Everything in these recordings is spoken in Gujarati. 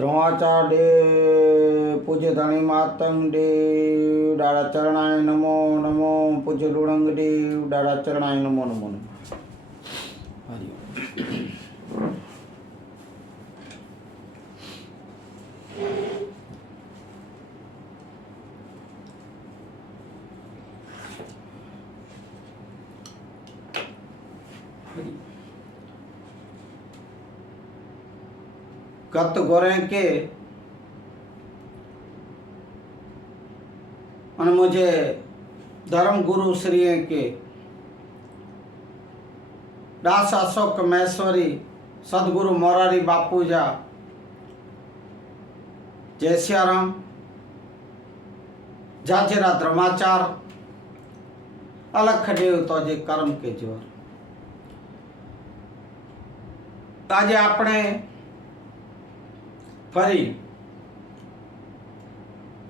द्रोणाचार्य देव पूज्य धनी मातंग देव दादा चरणाय नमो नमो पूज्य लुणंग देव दादा चरणाय नमो नमो नमो गत गोरे के और मुझे धर्म गुरु श्री के दास अशोक महेश्वरी सदगुरु मोरारी बापूजा जय सियाराम जाजेरा धर्माचार अलख देव तो जे कर्म के जोर आज आपने फरी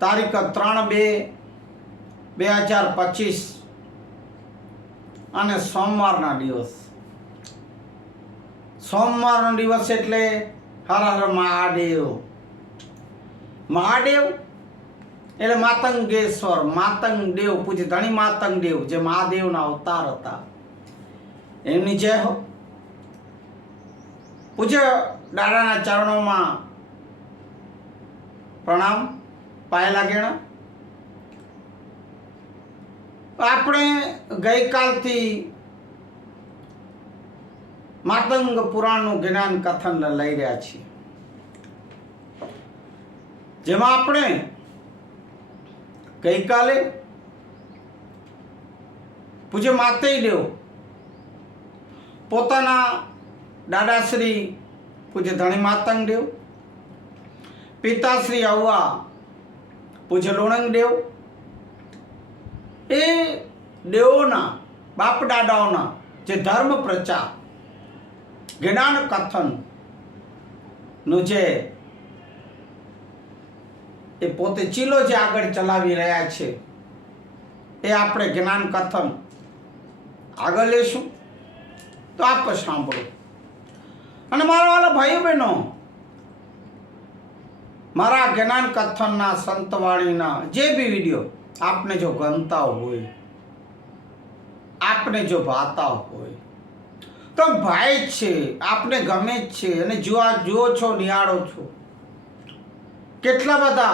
तारीख 3/2/2025 અને સોમવારના દિવસ સોમવારનો દિવસ એટલે હર હર મહાદેવ મહાદેવ એટલે માતંગેશ્વર માતંગ દેવ પૂજ્ય ધણી માતંગ દેવ જે મહાદેવના અવતાર હતા એમની જય હો પૂજ્ય દાદાના ચરણોમાં प्रणाम पाए लागेण आपणे गई काल थी मातंग पुराण ज्ञान कथन लई रह्या छीए जेमां आपणे गई काले पूज्य मातेय देव पोताना दादाश्री पूज्य धणी मातंग देव पिताश्री अव्वा पूज्य लोणंग देव ए देवोना बाप दादाओना जे धर्म प्रचार ज्ञान कथन नु जे ए पोते चीलो जे आगळ चलावी रह्या छे ए आपणे ज्ञान कथन आगळ लेशुं तो आप सांभळो अने मारा वाला भाईओ बहनों मारा ज्ञान कथन संतवाणी जे भी वीडियो आपने जो गमता हो आपने जो भाता हो तो भाई छे आपने गमे छे अने जुओ छो निहाळो छो केटला बधा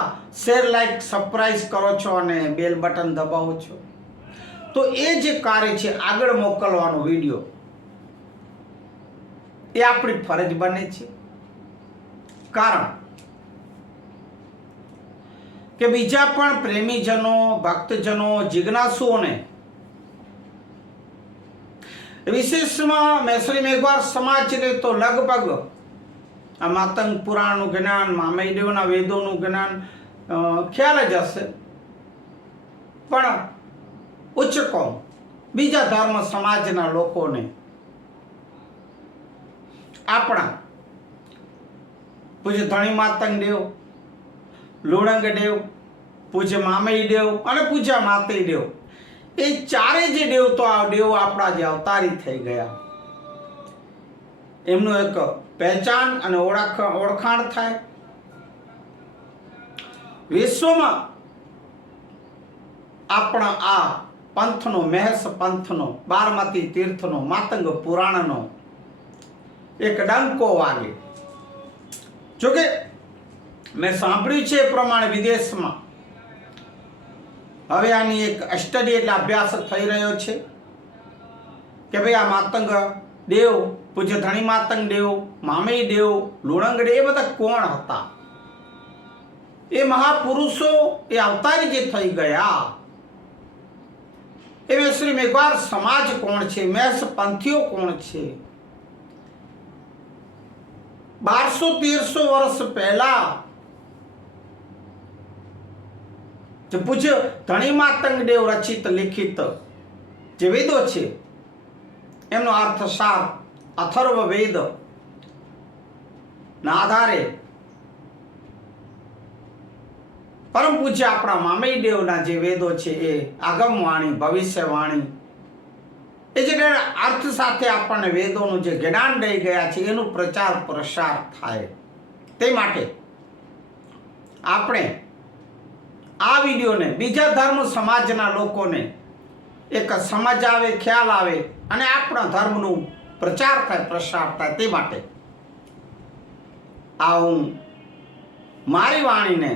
शेर लाइक सरप्राइज करो छो अने बेल बटन दबावो छो तो ए जे कार्य छे आगळ मोकलवानो वीडियो ए आपणी फरज बने छे कारण के बीजा पण प्रेमीजनों भक्तजनों जिज्ञासुओं ने विशेष में मैसरी मेघवार समाज ने तो लगभग आ मातंग पुराण ज्ञान मामईदेवना वेदों ज्ञान ख्याल ज हशे पण उच्च कोम बीजा धर्म समाजना लोकोने आपणा पूज्य धणी मातंग देव लुणंग देव पूज्य मामई देव और पूज्य मातेय देव ए चारे जे देव तो आ देव आपड़ा जे अवतारी थई गया एमनो एक पहचान अने ओळखाण थाय विश्व में आपणा आ पंथनो महेश पंथनो बारमती तीर्थनो मातंग पुराणनो एक डंको वागे जो के मैं सांभळ्युं छे प्रमाणे विदेश में हवे आनी एक स्टडी एटले अभ्यास थई रह्यो छे के भाई आ मातंग देव पूज्य धणी मातंग देव मामई देव लुणंग देव ए बधा कोण हता ए महापुरुषो ए अवतारी जे थई गया ए श्री मेघवार समाज कोण छे मेष पंथीओ कोण छे 1200-1300 वर्ष पहला जो पूज्य धणी मातंग देव रचित लिखित जे वेदो छे एमनो अर्थसार अथर्व वेद ना आधारे परम पूज्य अपना मामई देवना जे वेदो छे ए आगमवाणी भविष्यवाणी એ જે અર્થ સાથે આપણને વેદોનું જે જ્ઞાન દઈ ગયા છે એનું પ્રચાર પ્રસાર થાય તે માટે આપણે આ વિડીયોને બીજા ધર્મ સમાજના લોકોને એક સમજ આવે, ખ્યાલ આવે અને આપણા ધર્મનું પ્રચાર થાય, પ્રસાર થાય, તે માટે આ હું મારી વાણીને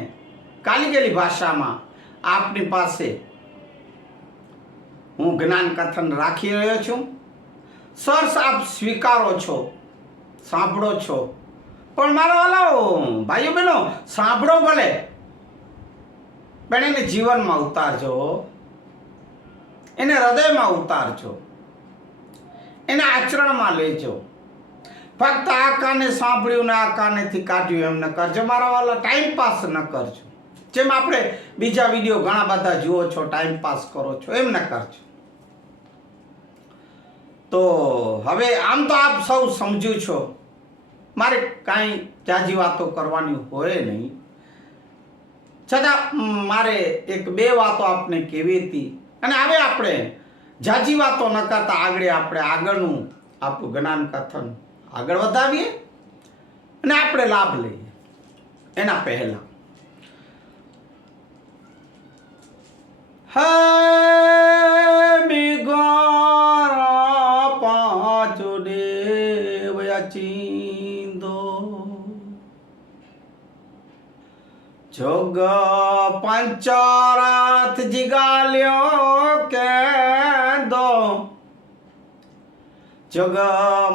કાલીગેલી ભાષામાં આપની પાસે હું જ્ઞાન કથન રાખી રહ્યો છું. સર્સ આપ સ્વીકારો છો, સાંભળો છો, પણ મારા વાલાઓ ભાઈઓ બહેનો, સાંભળો ભલે પણ એને જીવનમાં ઉતારજો, એને હૃદયમાં ઉતારજો, એને આચરણમાં લેજો. ફક્ત આ કાને સાંભળ્યું ને આ કાનેથી કાઢ્યું એમ ન કરજો મારા વાલા. ટાઈમ પાસ ન કરજો. જેમ આપણે બીજા વિડીયો ઘણા બધા જુઓ છો, ટાઈમ પાસ કરો છો, એમ ન કરજો. તો હવે આમ તો આપ સૌ સમજુ છો, મારે કાંઈ જાજી વાતો કરવાની હોય નહીં, છતાં મારે એક બે વાતો આપને કહેવી હતી. અને હવે આપણે જાજી વાતો ન કરતા આપણે આગળનું આપણું જ્ઞાન કથન આગળ વધાવીએ અને આપણે લાભ લઈએ. એના પહેલા જોગ પંચરથ જીગાલ્યો કે દો, જોગ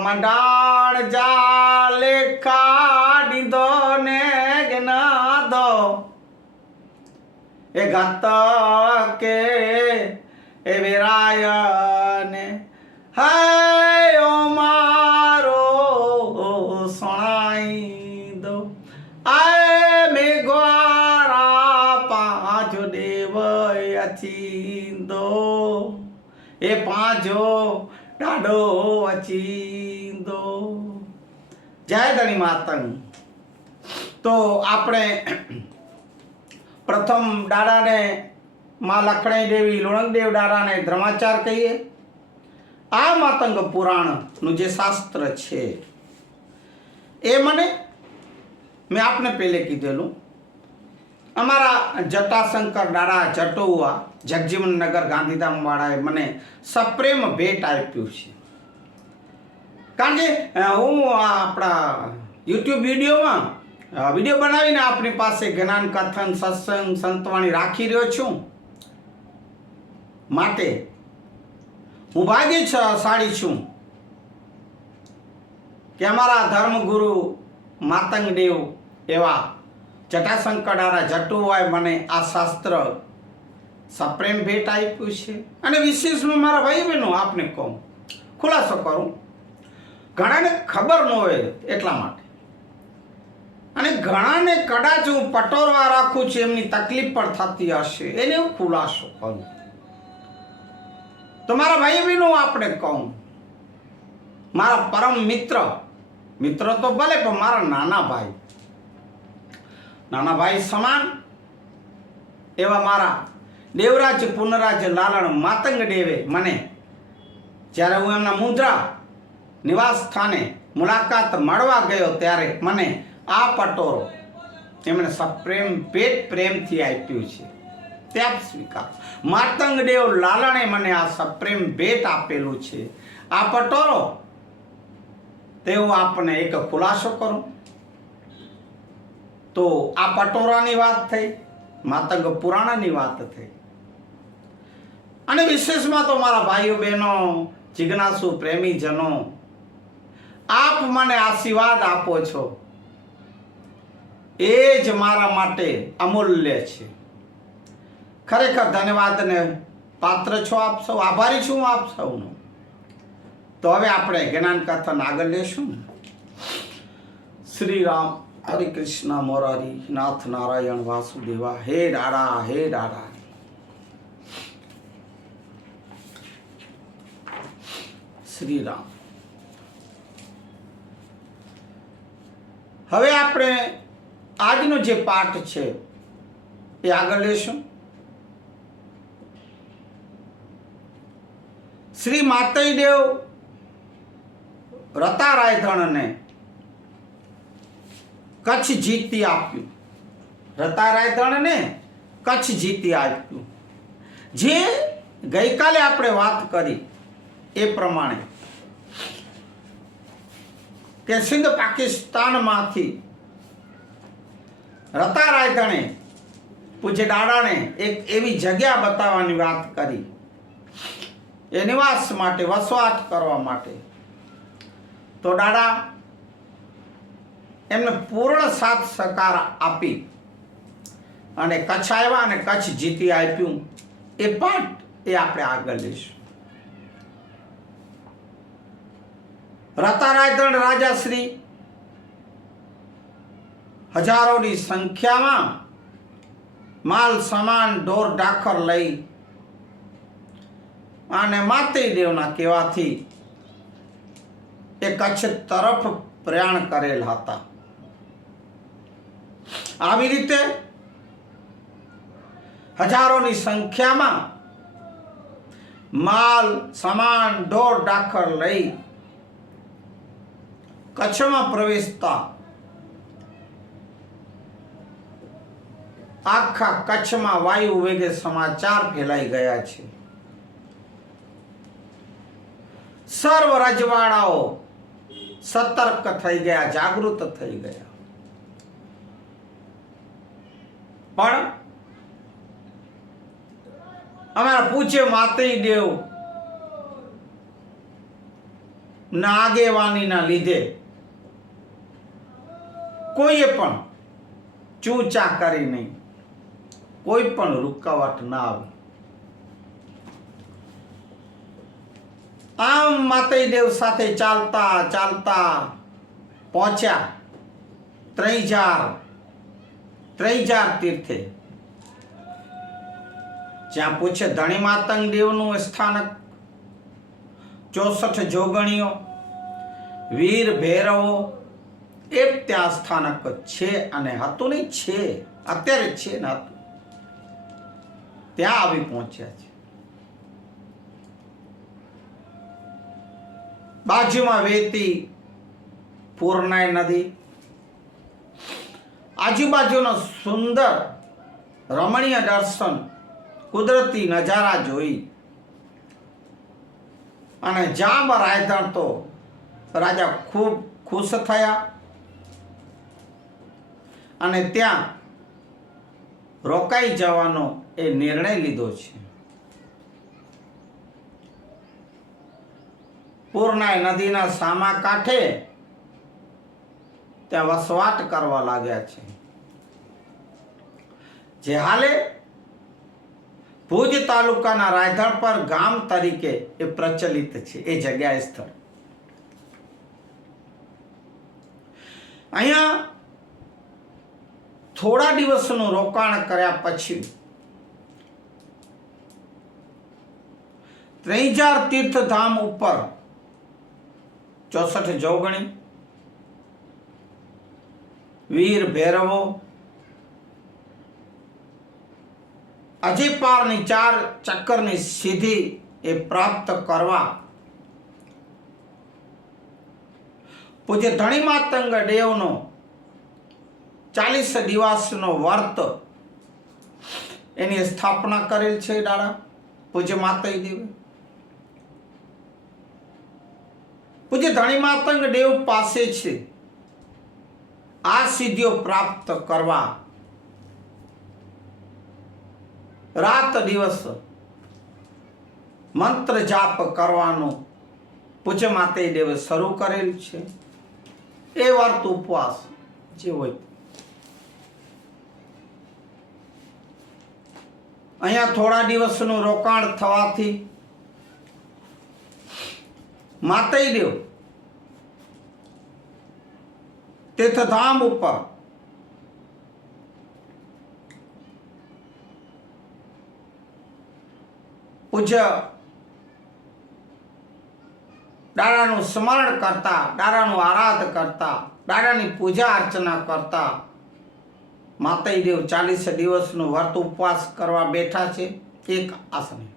મંડાણ જાલે કાઢી દો ને જ્ઞા દો, એ ગાત કે એ વિરાયને હે ઓ મારો સોણાઈ દો. આય મે અચીંદો એ પાંજો ડાડો અચીંદો. જય ધણી માતંગ. તો આપણે પ્રથમ ડાડાને માં લખણી દેવી લુણકદેવ ડાડાને ધર્માચાર કહીએ. આ માતંગ પુરાણનું જે શાસ્ત્ર છે એ મેં આપને પહેલે કીધેલું, અમારા જટાશંકર દાડા જટોવા જગજીવનનગર ગાંધીધામ વાળાએ મને સપ્રેમ ભેટ આપ્યું છે. કારણ કે હું આપણા યુટ્યુબ વિડીયો બનાવીને આપણી પાસે જ્ઞાન કથન, સત્સંગ, સંતવાણી રાખી રહ્યો છું. માટે હું ભાગ્યશાળી છું કે અમારા ધર્મગુરુ માતંગદેવ એવા જટાશંકર દાદા જટુભાઈ મને આ શાસ્ત્ર સપ્રેમ ભેટ આપ્યું છે. અને વિશેષમાં મારા ભાઈ બહેનો આપને કહું, ખુલાસો કરું, ઘણાને ખબર ન હોય એટલા માટે, અને ઘણાને કદાચ હું પટોરવા રાખું છું, એમની તકલીફ પણ થતી હશે, એને હું ખુલાસો કરું. તો મારા ભાઈ બહેનો આપણે કહું, મારા પરમ મિત્ર તો ભલે પણ મારા નાના ભાઈ સમાન એવા મારા દેવરાજ પુનરાજ લાલણ માતંગ દેવે મને જ્યારે હું એમના મુંદ્રા નિવાસ સ્થાને મુલાકાત મળવા ગયો ત્યારે મને આ પટોરો એમણે સપ્રેમ ભેટ પ્રેમથી આપ્યું છે. તે આપ સ્વીકાર. માતંગ દેવ લાલણે મને આ સપ્રેમ ભેટ આપેલું છે. આ પટોરો તેઓ આપને એક ખુલાસો કરું તો આ પટોરાની વાત થઈ, માતંગ પુરાણની વાત થઈ. અને વિશેષમાં તો મારા ભાઈઓ બહેનો, જિજ્ઞાસુ પ્રેમીજનો, આપ મને આશીર્વાદ આપો છો એ જ મારા માટે અમૂલ્ય છે. ખરેખર ધન્યવાદને પાત્ર છો આપ સૌ. આભારી છું આપ સૌનો. તો હવે આપણે જ્ઞાન કથન આગળ લેશું. શ્રી રામ, હરે કૃષ્ણ, મોરારી, નાથ નારાયણ, વાસુદેવા. હે દાડા, હે દાડા. શ્રી રામ. હવે આપણે આજનો જે પાઠ છે એ આગળ લેશું. શ્રી માતૈદેવ રતારાયધણને કચ્છ જીતી આપ્યું. રતા રાયધણને કચ્છ જીતી આપ્યું. જે ગઈકાલે આપણે વાત કરી એ પ્રમાણે કે સિંધ પાકિસ્તાનમાંથી રતા રાયધણે પૂજ્ય દાદાને એક એવી જગ્યા બતાવવાની વાત કરી એ નિવાસ માટે, વસવાટ કરવા માટે. તો દાદા એમને પૂર્ણ સાથ સહકાર આપી અને કચ્છ આવ્યા અને કચ્છ જીતી આપ્યું. એ પાઠ એ આપણે આગળ લઈશું. રતા રાયધણ રાજાશ્રી હજારોની સંખ્યામાં માલ સામાન ઢોર ઢાખર લઈ અને માતઈ દેવના કહેવાથી એ કચ્છ તરફ પ્રયાણ કરેલ હતા. આવી રીતે હજારોની સંખ્યામાં માલ સામાન ઢોર ઢાખર લઈ કચ્છમાં પ્રવેશતા આખા કચ્છમાં વાયુ વેગે સમાચાર ફેલાઈ ગયા છે. સર્વ રજવાડાઓ સતર્ક થઈ ગયા, જાગૃત થઈ ગયા. પણ અમારા પૂજ્ય માતઈ દેવ ના આગેવાનીના લીધે કોઈએ પણ ચૂચા કરી નહીં, કોઈ પણ રૂકાવટ ના આવી. આમ માતઈ દેવ સાથે ચાલતા ચાલતા પહોંચ્યા ત્રૈજાર તીર્થે, જ્યાં પૂછે ધણી માતંગ દેવનું સ્થાનક, 64 જોગણીઓ, વીર ભૈરવો એ ત્યાં સ્થાનક છે. અને હતું નહીં, છે, અત્યારે છે ને હતું, ત્યાં આવી પહોંચ્યા છે. બાજુમાં વહેતી પૂર્ણાઈ નદી, આજુબાજુનો સુંદર રમણીય દર્શન, કુદરતી નજારા જોઈ અને જાંબ રાયધણ તો રાજા ખૂબ ખુશ થયા અને ત્યાં રોકાઈ જવાનો એ નિર્ણય લીધો છે. પૂર્ણાઈ નદીના સામા કાંઠે ત્યાં વસવાટ કરવા લાગ્યા છે, જે હાલે ભુજ તાલુકાના રાયધણ પર ગામ તરીકે એ પ્રચલિત છે. એ જગ્યાએ સ્થળ અહીંયા થોડા દિવસનું રોકાણ કર્યા પછી ત્રૈજાર તીર્થધામ ઉપર 64 જોગણી, વીર ભૈરવો, અજેપારની 4 ચક્કરની સિદ્ધિ એ પ્રાપ્ત કરવા પૂજ્ય ધણી માતંગ દેવનો 40 દિવસનો વ્રત એની સ્થાપના કરેલ છે દાદા પૂજ્ય માતઈ દેવ. પૂજ્ય ધણી માતંગ દેવ પાસે છે આ સિદ્ધિઓ પ્રાપ્ત કરવા રાત દિવસ મંત્ર જાપ કરવાનું પૂજ્ય માતઈ દેવે શરૂ કરેલ છે. એ વ્રત ઉપવાસ જે હોય અહીંયા થોડા દિવસનું રોકાણ થવાથી માતઈ દેવ તીર્થધામ ઉપર પૂજ્ય દાદાનું સ્મરણ કરતા, દાદાનું આરાધ કરતા, દાદાની પૂજા અર્ચના કરતા માતઈ દેવ 40 દિવસનો વ્રત ઉપવાસ કરવા બેઠા છે એક આસને.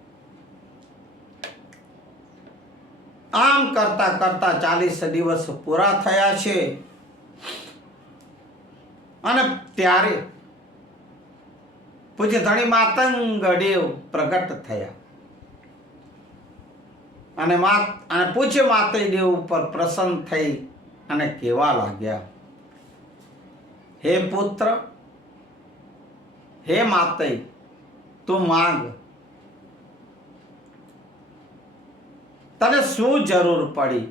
આમ કરતા કરતા 40 દિવસ પૂરા થયા છે અને ત્યારે પૂજ્ય ધણી માતંગ દેવ પ્રગટ થયા અને પૂજ્ય માતંગ દેવ ઉપર પ્રસન્ન થઈ અને કહેવા લાગ્યા, હે પુત્ર, હે માતંગ, તું માંગ, તને શું જરૂર પડી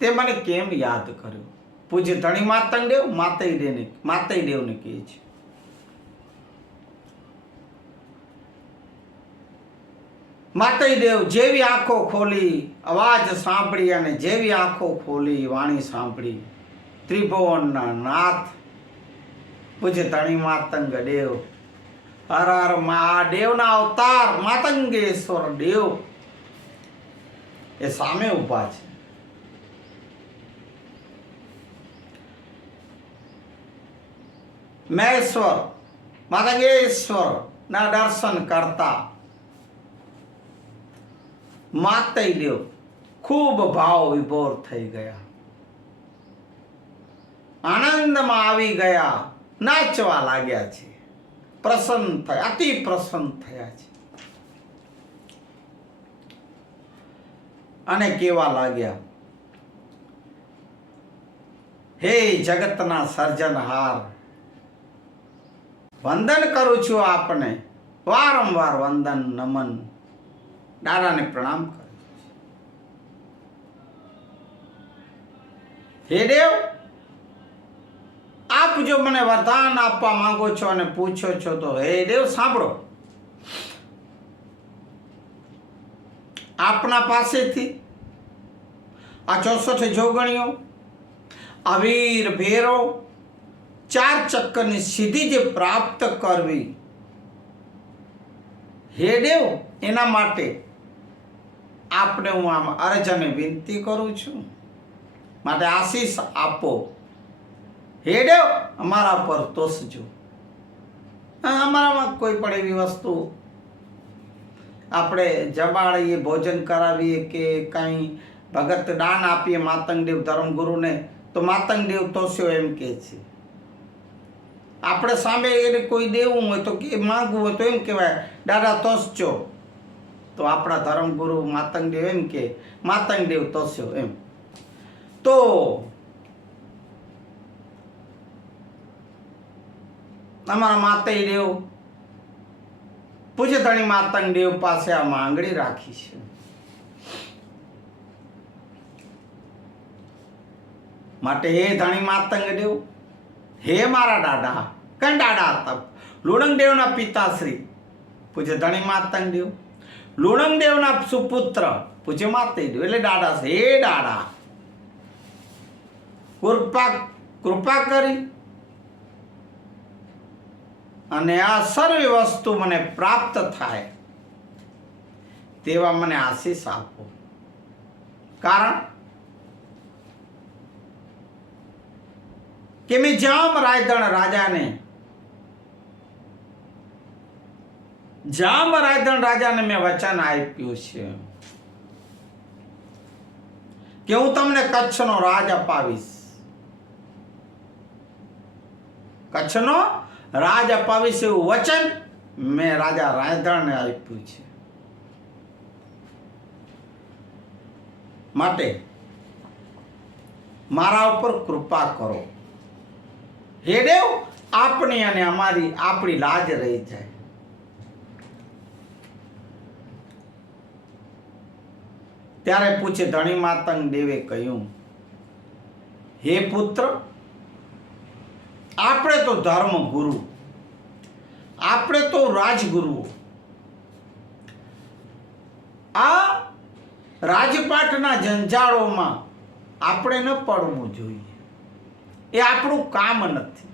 તે મને કેમ યાદ કર્યો? પૂજ્ય ધણી માતંગ દેવ માતંગ દેવને કહે છે, માતંગ દેવ જેવી આંખો ખોલી અવાજ સાંભળી અને જેવી આંખો ખોલી વાણી સાંભળી, ત્રિભુવનના નાથ પૂજ્ય ધણી માતંગ દેવ, હર હર મહાદેવના અવતાર માતંગેશ્વર દેવ એ સામે ઊભા છે. મહેશ્વર માતંગેશ્વર ના દર્શન કરતા માતંગ દેવ ખૂબ ભાવ વિભોર થઈ ગયા, આનંદમાં આવી ગયા, નાચવા લાગ્યા છે, પ્રસન્ન થયા, અતિ પ્રસન્ન થયા છે અને કેવા લાગ્યા, હે જગતના સર્જનહાર, વંદન કરું છું આપને, વારંવાર વંદન નમન દાદાને પ્રણામ કરું છું. હે દેવ, આપ જો મને વરદાન આપવા માંગો છો અને પૂછો છો તો હે દેવ સાંભળો, આપના પાસેથી આ 64 જોગણીઓ, અવીર ભેરો, 4 ચક્કરની સિદ્ધિ જે પ્રાપ્ત કરવી, હે દેવ, એના માટે આપને હું આમ અરજ અને વિનંતી કરું છું, માટે આશીષ આપો. હે દેવ, અમારા પર તોષજો. અમારામાં કોઈ પણ એવી વસ્તુ આપણે જમાડીએ, ભોજન કરાવીએ કે કંઈ ભગત દાન આપીએ માતંગ દેવ ધર્મગુરુને તો માતંગ દેવ તોસ્યો એમ કહે છે. આપણે સામે એને કોઈ દેવું હોય તો કે માંગવું હોય તો એમ કહેવાય, દાદા તોસજો. તો આપણા ધર્મગુરુ માતંગ દેવ એમ કે માતંગ દેવ તોસ્યો એમ. તો અમારા માતંગ દેવ પૂજ્ય ધણી માતંગ દેવ પાસે આ માંગણી રાખી છે. માટે હે ધણી માતંગ દેવ, હે મારા દાદા, કઈ દાદા હતા? લુણંગ દેવના પિતાશ્રી પૂજ્ય ધણી માતંગ દેવ, લુણંગ દેવના સુપુત્ર પૂજ્ય માતંગ દેવ એટલે દાદા છે. હે દાદા, કૃપા કરી અને આ સર્વ વસ્તુ મને પ્રાપ્ત થાય તેવા મને આશીષ આપો. કારણ કે મેં જામ રાયધણ રાજાને મેં વચન આપ્યું છે કે હું તમને કચ્છનો રાજ અપાવીશ. કચ્છનો રાજ અપાવીશ એવું વચન મેં રાજા રાયધણને આપ્યું છે. માટે મારા ઉપર કૃપા કરો. હે દેવ, આપણી અને આપણી લાજ રહી જાય. ત્યારે પૂછે ધણી માતંગ દેવે કહ્યું, હે પુત્ર, આપણે તો ધર્મ ગુરુ, આપણે તો રાજગુરુઓ, આ રાજપાટના જંજાળોમાં આપણે ન પડવું જોઈએ. એ આપણું કામ નથી.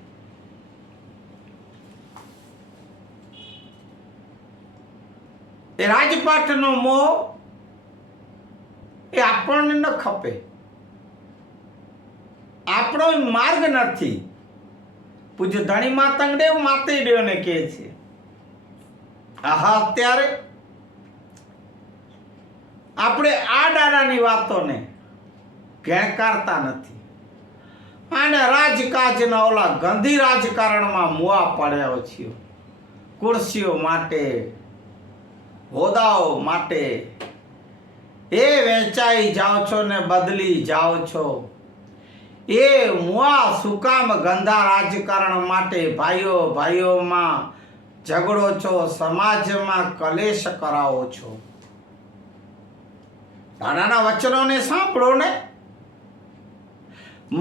એ રાજપાટનો મોહ એ આપણને ન ખપે. આપણો માર્ગ નથી. પૂજ્ય ધણી માતંગ દેવ માતંગ દેવને કહે છે, આહા, અત્યારે આપણે આ દાદાની વાતોને ગણકારતા નથી અને રાજકાજના ઓલા ગંધી રાજકારણમાં મુવા પડ્યા છીએ. ખુરશીઓ માટે, હોદ્દાઓ માટે એ વેચાઈ જાઓ છો ને બદલી જાઓ છો. એ મુઆ સુકામ ગંદા રાજકારણ માટે ભાઈઓ ભાઈઓમાં ઝઘડો છો, સમાજમાં કલેશ કરાવો છો. દાદાના વચનોને સાંભળો ને.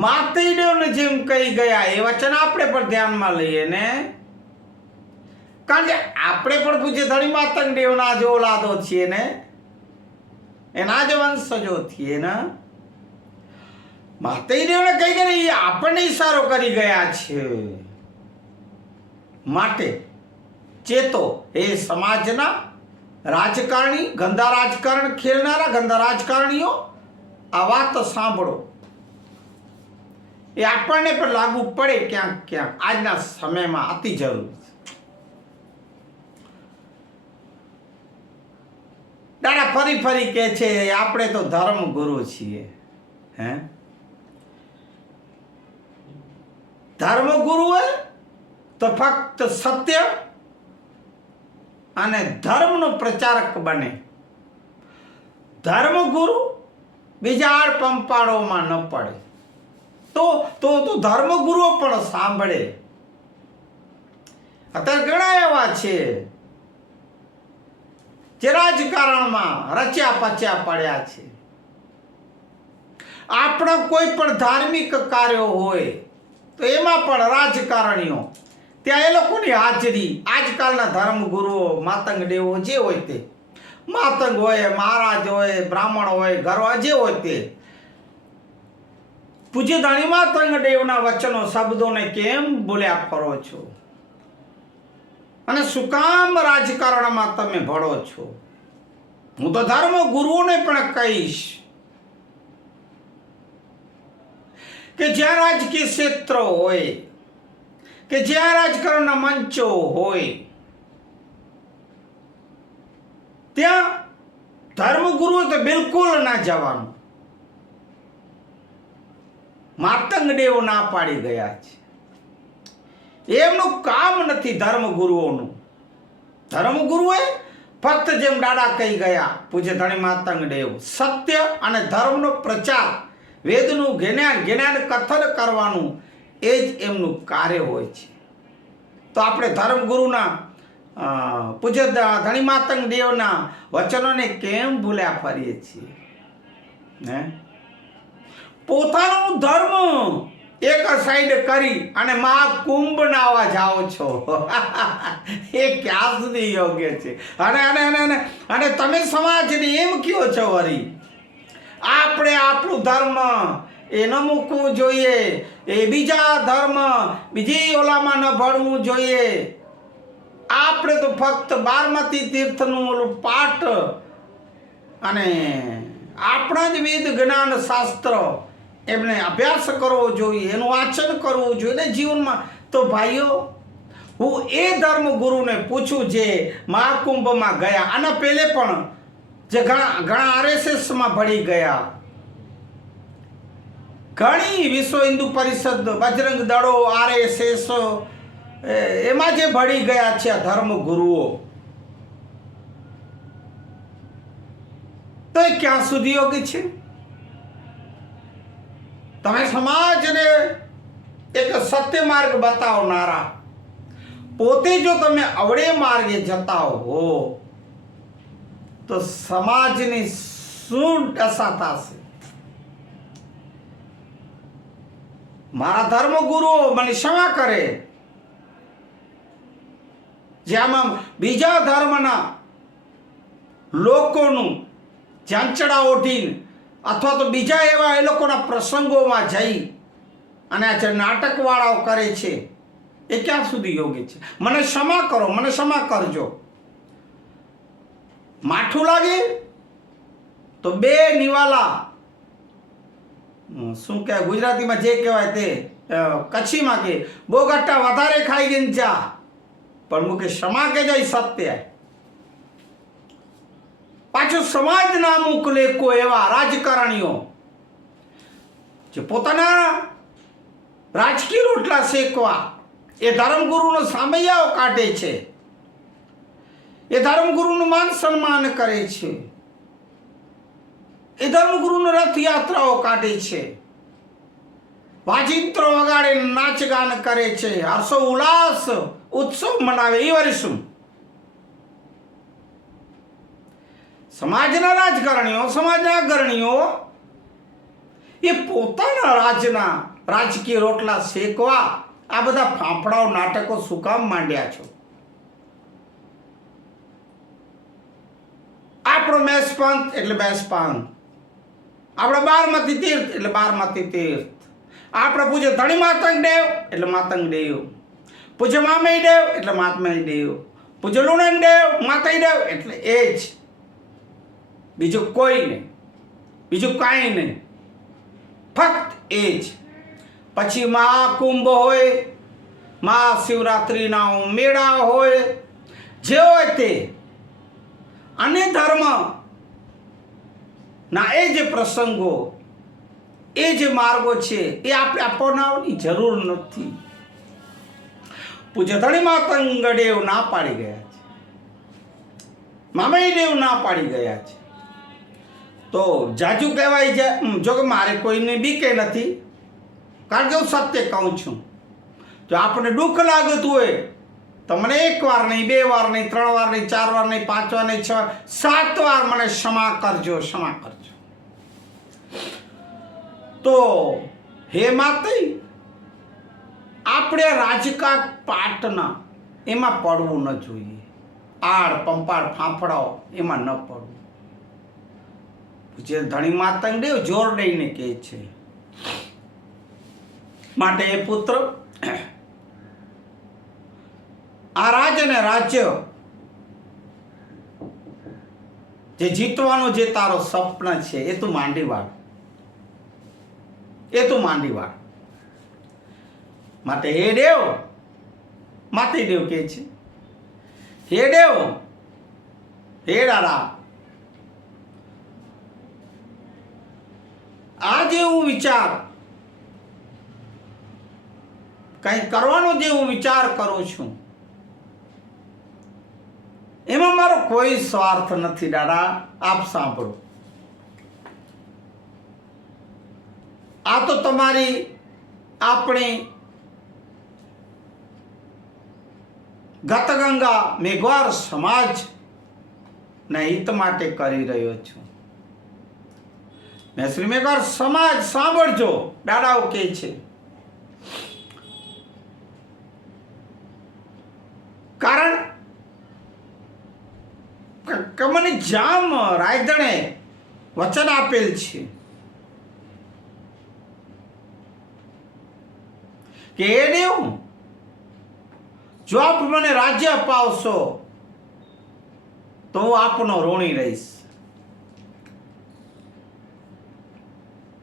માતૈડોને જેમ કહી ગયા એ વચન આપણે પણ ધ્યાનમાં લઈએ ને. કારણ કે આપણે પણ પૂજ્ય ધણી માતંગ દેવના જ ઓલાદો છીએ ને, એના જ વંશજો છીએ ને. માતૈડોને કહી ગયા એ આપણને ઈશારો કરી ગયા છે. માટે ચેતો એ સમાજના રાજકારણી, ગંદા રાજકારણ ખેલનારા ગંદા રાજકારણીઓ, આ વાત સાંભળો. એ આપણને પણ લાગુ પડે ક્યાંક ક્યાંક આજના સમયમાં અતિ જરૂરી છે. દાદા ફરી ફરી કહે છે આપણે તો ધર્મ ગુરુ છીએ. હે, ધર્મ ગુરુ હોય તો ફક્ત સત્ય અને ધર્મનો પ્રચારક બને. ધર્મગુરુ બીજા આડ પંપાળોમાં ન પડે તો ધર્મગુરુઓ પણ સાંભળે. અત્યારે ઘણા એવા છે જે રાજકારણમાં રચ્યા પચ્યા પડ્યા છે. આપણા કોઈ પણ ધાર્મિક કાર્યો હોય તો એમાં પણ રાજકારણીઓ ત્યાં એ લોકોની હાજરી. આજકાલના ધર્મગુરુઓ, માતંગ દેવો જે હોય તે, માતંગ હોય, મહારાજ હોય, બ્રાહ્મણ હોય, ગરવા જે હોય તે, પૂજ્ય ધણી માતંગ દેવના વચનો શબ્દોને કેમ બોલ્યા ફરો છો અને શું કામ રાજકારણમાં તમે ભળો છો? હું તો ધર્મ ગુરુઓને પણ કહીશ કે જ્યાં રાજકીય ક્ષેત્ર હોય કે જ્યાં રાજકારણના મંચો હોય ત્યાં ધર્મગુરુઓ તો બિલકુલ ના જવાનું. માતંગ દેવ ના પાડી ગયા છે. એમનું કામ નથી ધર્મગુરુઓનું. ધર્મગુરુએ ફક્ત જેમ દાદા કહી ગયા પૂજ્ય ધણી માતંગ દેવ, સત્ય અને ધર્મનો પ્રચાર, વેદનું જ્ઞાન કથન કરવાનું એ જ એમનું કાર્ય હોય છે. તો આપણે ધર્મગુરુના પૂજ્ય ધણી માતંગ દેવના વચનોને કેમ ભૂલ્યા ફરીએ છીએ? હે, પોતાનું ધર્મ એક સાઈડ કરી અને મહાકુંભ નાવા જાઓ છો. એ ક્યાં સુધી યોગ્ય છે? અને તમે સમાજને એમ કહો છો વળી આપણે આપણું ધર્મ એ ન મૂકવું જોઈએ, એ બીજા ધર્મ બીજી ઓલામાં ન ભળવું જોઈએ. આપણે તો ફક્ત બારમતી તીર્થનું ઓલું પાઠ અને આપણા જ વેદ જ્ઞાન શાસ્ત્ર એમને અભ્યાસ કરવો જોઈએ, એનું વાંચન કરવું જોઈએ ને જીવનમાં. તો ભાઈઓ, હું એ ધર્મ ગુરુને પૂછું જે મહાકુંભમાં ગયા અને પહેલે પણ જે ઘણા RSSમાં ભળી ગયા, ઘણી વિશ્વ હિન્દુ પરિષદ, બજરંગ દળો, RSS એમાં જે ભળી ગયા છે આ ધર્મ ગુરુઓ, તો એ ક્યાં સુધી યોગ્ય છે? તમે સમાજને એક સત્ય માર્ગ બતાવનારા પોતે જો તમે અવળે માર્ગે જતા હો તો સમાજની શું દશા થશે? મારા ધર્મગુરુઓ મને ક્ષમા કરે, જેમાં બીજા ધર્મના લોકોનું ચાંચડા ઓઢીને અથવા તો બીજા એવા એ લોકોના પ્રસંગોમાં જઈ અને આ જે નાટકવાળાઓ કરે છે એ ક્યાં સુધી યોગ્ય છે? મને ક્ષમા કરો, મને ક્ષમા કરજો. માઠું લાગે તો બે નિવાલા, શું કહેવાય ગુજરાતીમાં જે કહેવાય તે, કચ્છીમાં કે બોગટ્ટા વધારે ખાઈ ગઈને ચા, પણ મુકે ક્ષમા કે જાય સત્ય. પાછું સમાજના અમુક લોકો એવા રાજકારણીઓ જે પોતાના રાજકીય રોટલા શેકવા એ ધર્મગુરુનો સામૈયાઓ કાઢે છે. એ ધર્મગુરુનું માન સન્માન કરે છે, એ ધર્મગુરુની રથયાત્રાઓ કાઢે છે, વાજિંત્રો વગાડે નાચ ગાન કરે છે, હર્ષો ઉલ્લાસ ઉત્સવ મનાવે. એ વર્ષું સમાજના રાજકારણીઓ, સમાજના અગ્રણીઓ એ પોતાના રાજના રાજકીય રોટલા શેકવા આ બધા ફાંફડાઓ નાટકો શું કામ માંડ્યા છો? આપણો મેષપંથ એટલે મેષપંથ, આપણો બારમતી તીર્થ એટલે બારમતી તીર્થ, આપણે પૂજ્ય ધણી માતંગ દેવ એટલે માતંગ દેવ, પૂજ્ય મામય દેવ એટલે માતમય દેવ, પૂજ્ય લુણંગ દેવ માતય દેવ એટલે એ જ, બીજું કોઈ નહીં, બીજું કાંઈ નહીં, ફક્ત એ જ. પછી મહાકુંભ હોય, મહાશિવરાત્રિના મેળા હોય, જે હોય તે, અને ધર્મ ના એ જે પ્રસંગો, એ જે માર્ગો છે એ આપણે અપનાવવાની જરૂર નથી. પૂજ્ય ધણી માતંગ દેવ ના પાડી ગયા છે, મામય દેવ ના પાડી ગયા છે. તો જાજુ કહેવાય છે. જો કે મારે કોઈને બીકે નથી, કારણ કે હું સત્ય કહું છું. જો આપણે દુઃખ લાગતું હોય તો મને 1 વાર નહીં, 2 વાર નહીં, 3 વાર નહીં, 4 વાર નહીં, 5 વાર નહીં, 6 વાર, 7 વાર મને ક્ષમા કરજો, ક્ષમા કરજો. તો હે માતઈ, આપણે રાજકાટ પાટના એમાં પડવું ન જોઈએ. આડ પંપાડ ફાંફડાઓ એમાં ન પડવું. જે ધણી માતંગ દેવ જોર દઈને કહે છે, માટે એ પુત્ર, આ રાજ્ય ને રાજ્ય જે જીતવાનું જે તારો સ્વપ્ન છે એ તું માંડી વાળ, એ તું માંડી વાળ. માટે હે દેવ, માતી દેવ કહે છે, હે દેવ, હે દાદા, આજે હું વિચાર કંઈ કરવાનો જે હું વિચાર કરું છું એમાં મારો કોઈ સ્વાર્થ નથી દાદા. આપ સાંભળો, આ તો તમારી આપણી ગતગંગા મેઘવાર સમાજ ના હિત માટે કરી રહ્યો છું. મેં શ્રી મેઘવાર સમાજ સાંભળજો, દાદાઓ કહે છે, કારણ કે મને જામ રાયધણે વચન આપેલ છે કે એ દેવ, જો આપ મને રાજ્ય અપાવશો તો હું આપનો ઋણી રહીશ,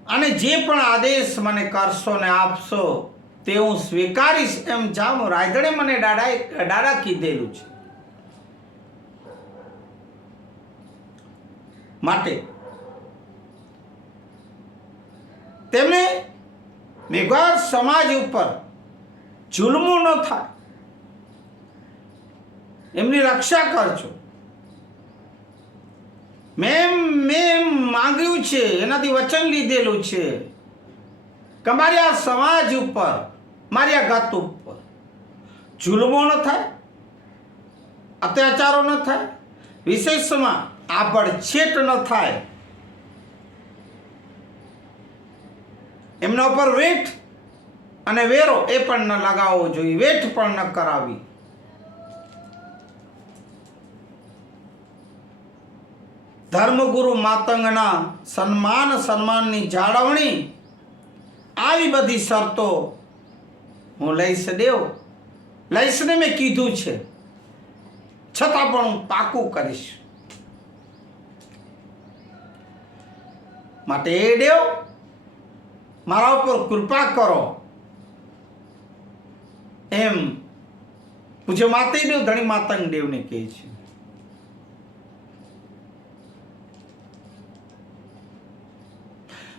અને જે પણ આદેશ મને કરશો ને આપશો તે હું સ્વીકારીશ. એમ જામ રાયધણે મને દાદા કીધેલું છે. માટે તેમને મેઘવાર સમાજ ઉપર જુલ્મો ન થાય, એમની રક્ષા કરજો. મેં માંગ્યું છે, એનાથી વચન લીધેલું છે કે મારી આ સમાજ ઉપર, મારી આ ગત ઉપર જુલ્મો ન થાય, અત્યાચારો ન થાય, વિશેષમાં આભડછેટ ન થાય, એમના ઉપર વેઠ અને વેરો એ પણ ન લગાવવો જોઈએ, વેઠ પણ ન કરાવી. ધર્મગુરુ માતંગના સન્માનની જાળવણી, આવી બધી શરતો હું લઈશ દેવ, લઈશ ને મેં કીધું છે, છતાં પણ હું પાકું કરીશ. માટે એ દેવ, મારા ઉપર કૃપા કરો. એમ પૂજ્ય માતય દેવ ધણી માતંગ દેવને કહે છે.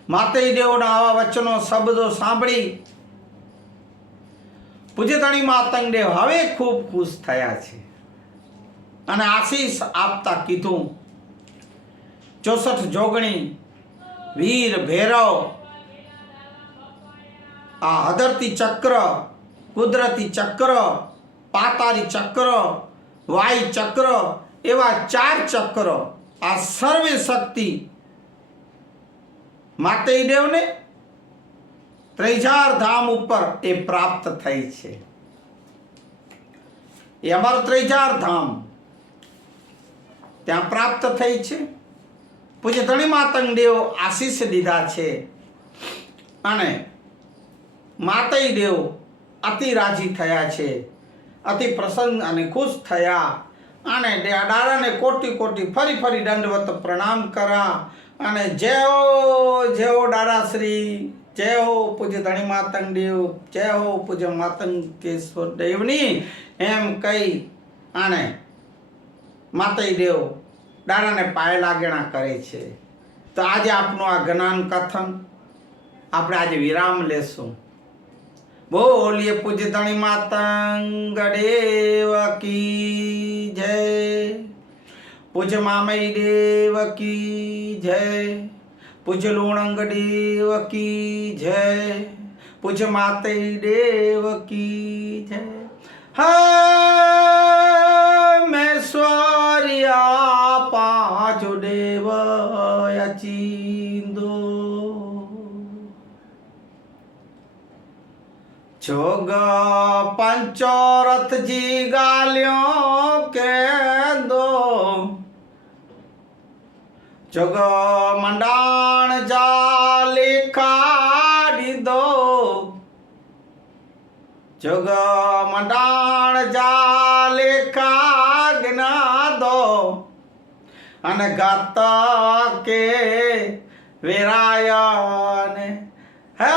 માતય દેવના આવા વચનો શબ્દો સાંભળી પૂજ્ય ધણી માતંગ દેવ હવે ખૂબ ખુશ થયા છે. અને આશીષ આપતા કીધું, 64 જોગણી વીર ભૈરવ આ હદરતી ચક્ર, કુદરતી ચક્ર, પાતારી ચક્ર, વાય ચક્ર, એવા 4 ચક્ર, આ સર્વે શક્તિ માતેય દેવને 3000 ધામ ઉપર એ પ્રાપ્ત થઈ છે. એ અમારો 3000 ધામ ત્યાં પ્રાપ્ત થઈ છે. પૂજ્ય ધણી માતંગ દેવ આશીષ દીધા છે અને માતય દેવ અતિ રાજી થયા છે, અતિ પ્રસન્ન અને ખુશ થયા અને દાદાને કોટી કોટી ફરી ફરી દંડવત પ્રણામ કરા અને જય હો દાદાશ્રી, જય હો પૂજ્ય ધણી માતંગ દેવ, જય હો પૂજ્ય માતંગેશ્વર દેવની એમ કહી અને માતય દેવ દાદાને પાય લાગણા કરે છે. તો આજે આપનું આ જ્ઞાન કથન આપણે આજે વિરામ લેશું. બોલીએ પૂજ્ય ધણી માતંગ દેવ કી જય, પૂજ્ય મામય દેવ કી જય, પૂજ્ય લુણંગ દેવ કી જય, પૂજ્ય માતય દેવ કી જય. મેશ્વર્યા પાજો દેવ અચિંદો, જોગ પંચોરથજી ગાલ્યો કેદો, જોગ મંડાણ જાલે ખાડી દો, જોગ મંડાણ જાલે કાગના દો, અને ગાત કે વેરાયને હે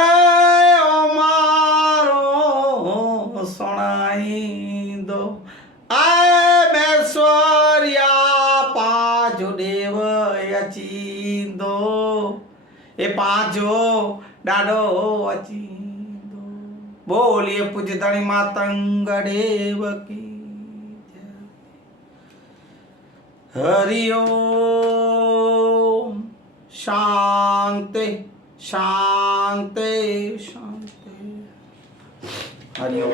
સોણાઈ દો. આય મેશ્વર્યા પાજો દેવ અચિંદો, એ પાજો દાડો અચિંદો. બોલીએ પૂજ્ય ધણી માતંગ દેવ કી જય. હરિ ઓમ. શાંતિ શાંતિ શાંતિ. હરિ ઓમ.